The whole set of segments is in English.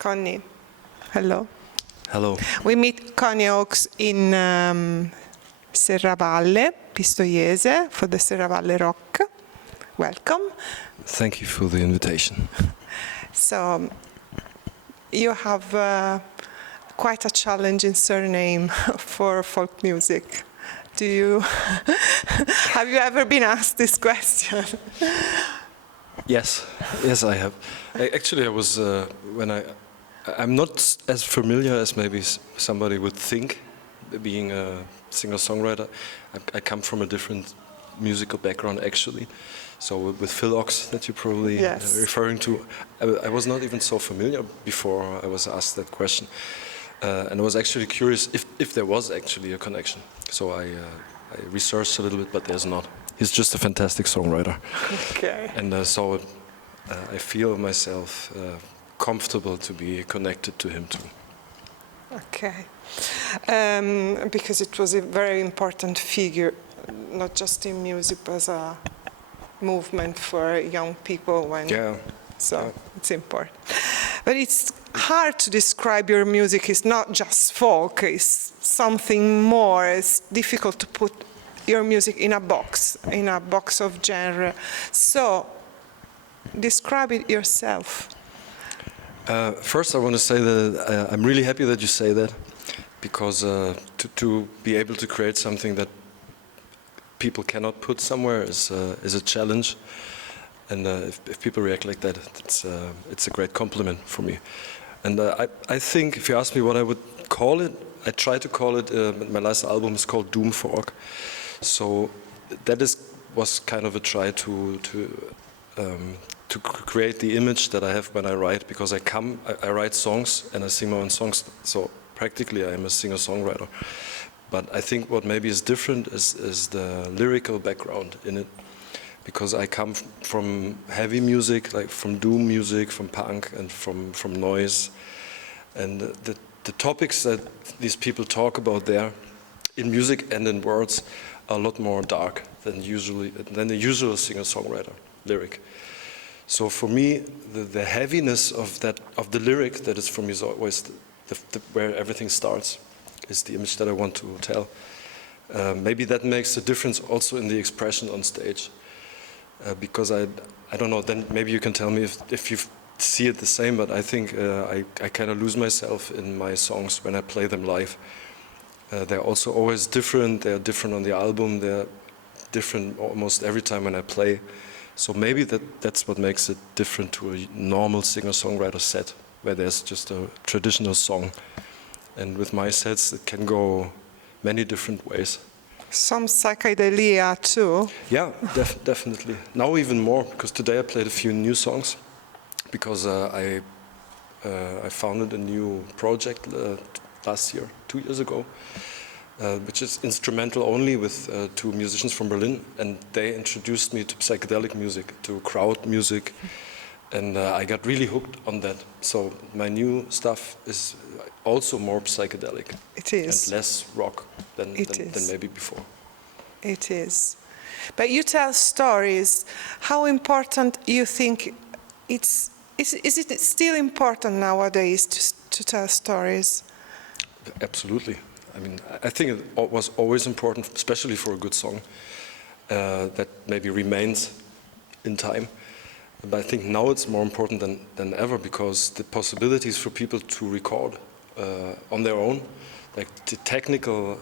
Conny, hello. Hello. We meet Conny Ochs in Serravalle, Pistoiese, for the Serravalle Rock. Welcome. Thank you for the invitation. So, you have quite a challenging surname for folk music. Do you have you ever been asked this question? Yes, I have. I was I'm not as familiar as maybe somebody would think, being a singer-songwriter. I come from a different musical background, actually. So with Phil Ochs, that you're probably referring to, I was not even so familiar before I was asked that question. And I was actually curious if there was actually a connection. So I researched a little bit, but there's not. He's just a fantastic songwriter. Okay. And so I feel myself comfortable to be connected to him too. Okay. Because it was a very important figure, not just in music, but as a movement for young people. It's important. But it's hard to describe your music. It's not just folk. It's something more. It's difficult to put your music in a box of genre. So, describe it yourself. First, I want to say that I'm really happy that you say that, because to be able to create something that people cannot put somewhere is a challenge. And if people react like that, it's a great compliment for me. And I think if you ask me what I would call it, I try to call it, my last album is called Doom Folk. So that was kind of a try to create the image that I have when I write, because I write songs and I sing my own songs. So practically I am a singer-songwriter. But I think what maybe is different is the lyrical background in it. Because I come from heavy music, like from doom music, from punk, and from noise. And the topics that these people talk about there, in music and in words, are a lot more dark than the usual singer-songwriter lyric. So for me, the heaviness of the lyric, that is for me is always where everything starts, is the image that I want to tell. Maybe that makes a difference also in the expression on stage. Because I don't know, then maybe you can tell me if you see it the same, but I think I kind of lose myself in my songs when I play them live. They're also always different, they're different on the album, they're different almost every time when I play. So maybe that's what makes it different to a normal singer-songwriter set, where there's just a traditional song. And with my sets, it can go many different ways. Some psychedelia too. Yeah, definitely. Now even more, because today I played a few new songs, because I founded a new project last year, 2 years ago, which is instrumental only with 2 musicians from Berlin, and they introduced me to psychedelic music, to crowd music, and I got really hooked on that. So my new stuff is also more psychedelic. It is. And less rock than maybe before. It is. But you tell stories. How important you think is it still important nowadays to tell stories? Absolutely. I mean, I think it was always important, especially for a good song, that maybe remains in time. But I think now it's more important than ever, because the possibilities for people to record on their own, like the technical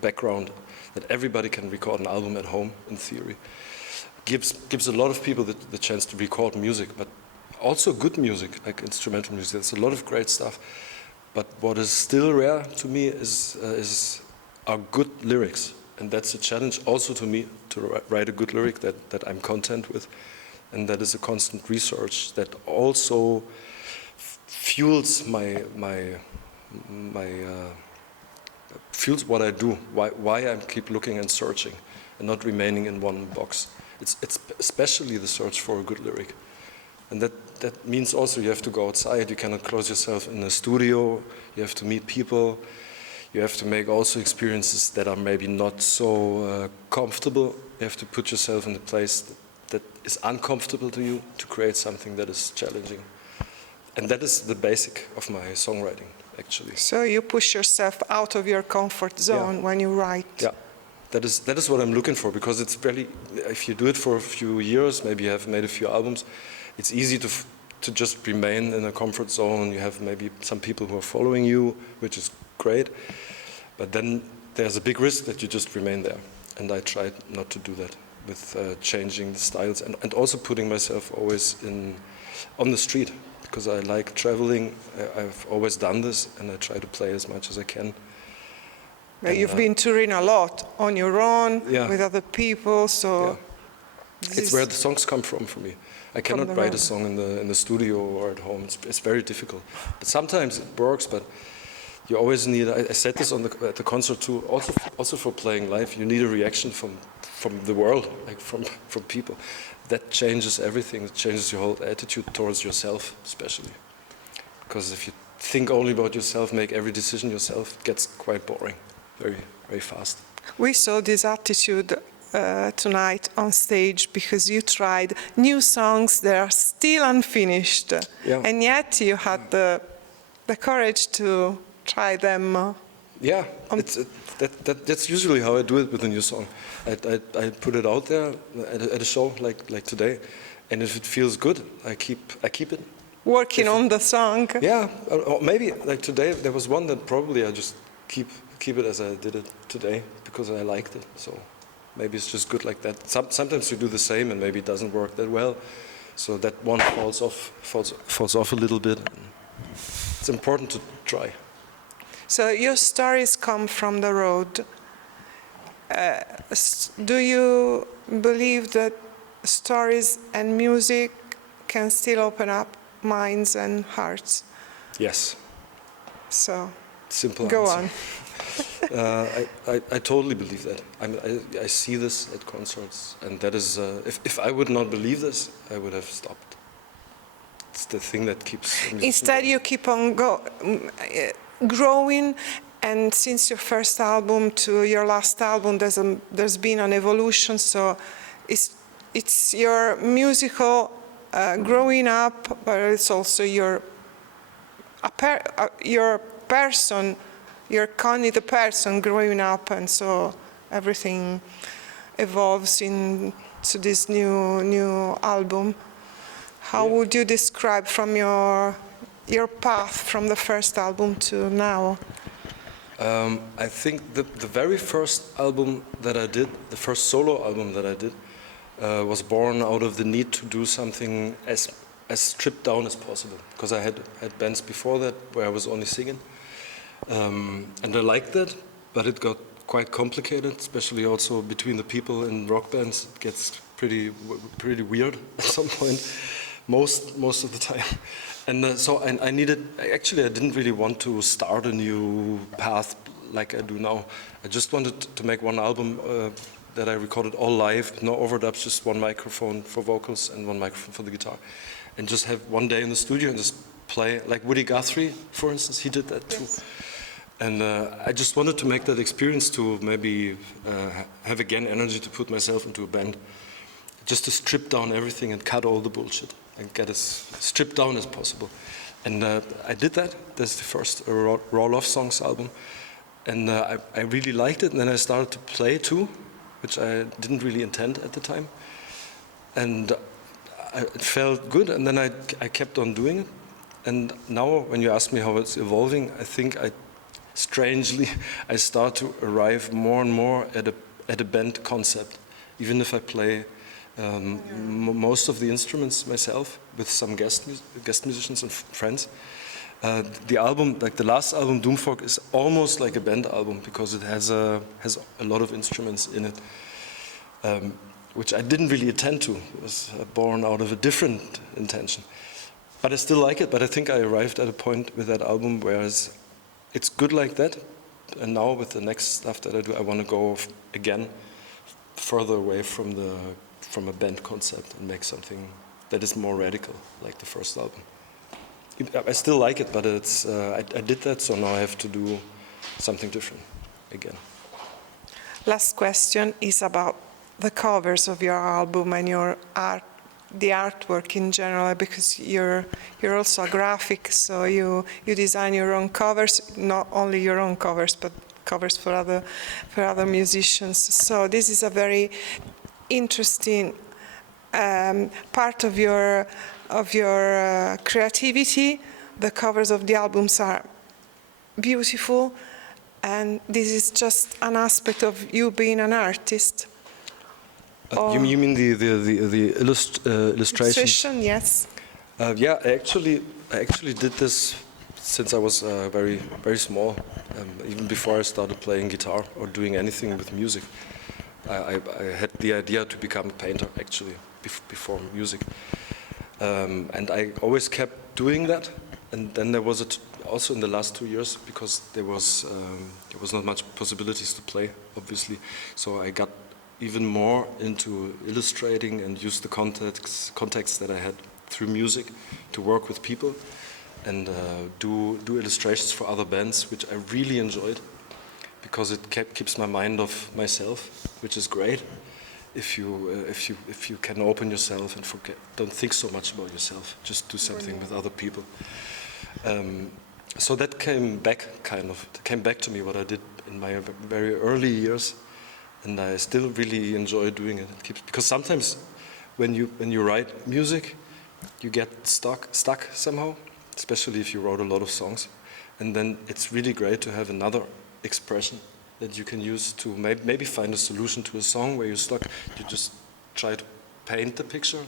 background, that everybody can record an album at home in theory, gives a lot of people the chance to record music, but also good music, like instrumental music. There's a lot of great stuff. But what is still rare to me are good lyrics, and that's a challenge also to me, to write a good lyric that I'm content with, and that is a constant research that also fuels fuels what I do. Why I keep looking and searching, and not remaining in one box. It's especially the search for a good lyric, and that means also you have to go outside. You cannot close yourself in a studio. You have to meet people. You have to make also experiences that are maybe not so comfortable. You have to put yourself in a place that is uncomfortable to you to create something that is challenging. And that is the basic of my songwriting, actually. So you push yourself out of your comfort zone when you write. Yeah, that is what I'm looking for, because it's really, if you do it for a few years, maybe you have made a few albums, it's easy to just remain in a comfort zone. You have maybe some people who are following you, which is great, but then there's a big risk that you just remain there. And I tried not to do that with changing the styles and also putting myself always on the street, because I like traveling. I've always done this, and I try to play as much as I can. Well, you've been touring a lot on your own, with other people, so... It's where the songs come from for me. I cannot write a song in the studio or at home. It's very difficult. But sometimes it works, but you always need, I said this at the concert too, also for playing live, you need a reaction from the world, like from people. That changes everything. It changes your whole attitude towards yourself, especially. Because if you think only about yourself, make every decision yourself, it gets quite boring, very, very fast. We saw this attitude tonight on stage because you tried new songs that are still unfinished, and yet you had the courage to try them. That's usually how I do it with a new song. I put it out there at a show like today, and if it feels good, I keep it. Working on the song. Yeah, or maybe like today there was one that probably I just keep it as I did it today because I liked it. So maybe it's just good like that. Sometimes you do the same and maybe it doesn't work that well, so that one falls off a little bit. It's important to try. So your stories come from the road. Do you believe that stories and music can still open up minds and hearts? Yes. So, simple go answer. On. I totally believe that. I see this at concerts, and that is, if I would not believe this, I would have stopped. It's the thing that keeps... Instead, you keep on growing, and since your first album to your last album, there's been an evolution. So it's your musical growing up, but it's also your person, your Conny the person growing up, and so everything evolves into this new album. How would you describe from your path from the first album to now? I think the very first album that I did, the first solo album that I did, was born out of the need to do something as stripped down as possible, because I had bands before that where I was only singing, and I liked that, but it got quite complicated, especially also between the people in rock bands. It gets pretty weird at some point, most of the time. And so I didn't really want to start a new path like I do now. I just wanted to make one album that I recorded all live, no overdubs, just one microphone for vocals and one microphone for the guitar. And just have one day in the studio and just play, like Woody Guthrie, for instance, he did that too. Yes. And I just wanted to make that experience to maybe have again energy to put myself into a band. Just to strip down everything and cut all the bullshit and get as stripped down as possible. And I did that. That's the first Raw Love Songs album. And I really liked it. And then I started to play too, which I didn't really intend at the time. And it felt good, and then I kept on doing it. And now, when you ask me how it's evolving, I think strangely, I start to arrive more and more at a band concept, even if I play most of the instruments myself with some guest musicians and friends. The album, like the last album, Doomfork, is almost like a band album because it has a lot of instruments in it. Which I didn't really intend to. It was born out of a different intention. But I still like it, but I think I arrived at a point with that album where it's good like that, and now with the next stuff that I do, I want to go again further away from a band concept and make something that is more radical, like the first album. I still like it, but I did that, so now I have to do something different again. Last question is about the covers of your album and your the artwork in general, because you're also a graphic, so you design your own covers, not only your own covers, but covers for other musicians. So this is a very interesting part of your creativity. The covers of the albums are beautiful, and this is just an aspect of you being an artist. You mean the illustration? Yes. Yeah, I actually did this since I was very small, even before I started playing guitar or doing anything with music. I had the idea to become a painter actually before music, and I always kept doing that. And then there was also in the last 2 years, because there was not much possibilities to play, obviously. So I got even more into illustrating and used the context that I had through music to work with people and do illustrations for other bands, which I really enjoyed, because it keeps my mind off myself, which is great. If you can open yourself and don't think so much about yourself, just do something with other people. So that came back to me, what I did in my very early years, and I still really enjoy doing it. Because sometimes when you write music, you get stuck somehow, especially if you wrote a lot of songs, and then it's really great to have another expression that you can use to maybe find a solution to a song where you're stuck. You just try to paint the picture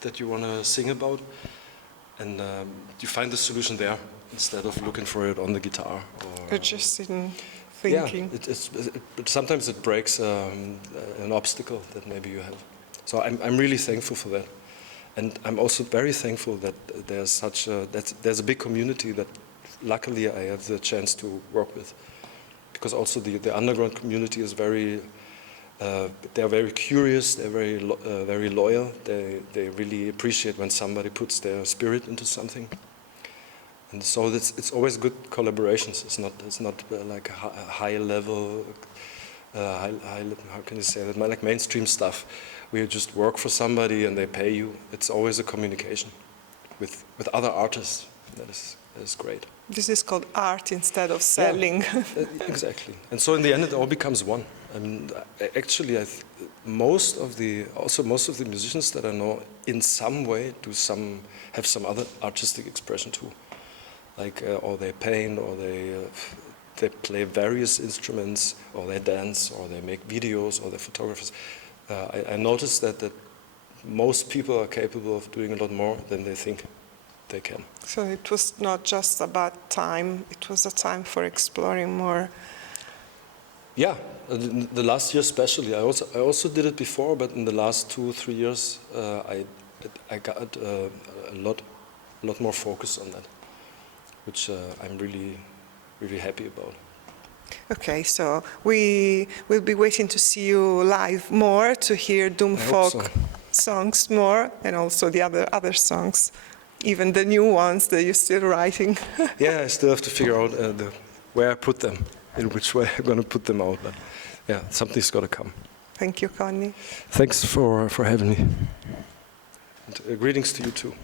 that you want to sing about, and you find the solution there instead of looking for it on the guitar. Or just in thinking. Yeah, sometimes it breaks an obstacle that maybe you have. So I'm really thankful for that. And I'm also very thankful that there's a big community that luckily I have the chance to work with. Because also the underground community is they're very curious, they're very loyal, they really appreciate when somebody puts their spirit into something. And so it's always good collaborations. It's not like a high level, how can you say that, like mainstream stuff. We just work for somebody and they pay you. It's always a communication with other artists. That is great. This is called art instead of selling. Yeah, exactly. And so in the end, it all becomes one. I mean, actually, most of the musicians that I know, in some way, have some other artistic expression too, like or they paint, or they play various instruments, or they dance, or they make videos, or they're photographers. I noticed that most people are capable of doing a lot more than they think they can. So it was not just about time, it was a time for exploring more. Yeah, the last year especially. I also did it before, but in the last 2-3 years, I got a lot more focus on that, which I'm really, really happy about. Okay, so we will be waiting to see you live more, to hear Doom Folk songs more, and also the other songs, even the new ones that you're still writing. Yeah, I still have to figure out where I put them, in which way I'm going to put them out. But yeah, something's got to come. Thank you, Conny. Thanks for having me. And, greetings to you too.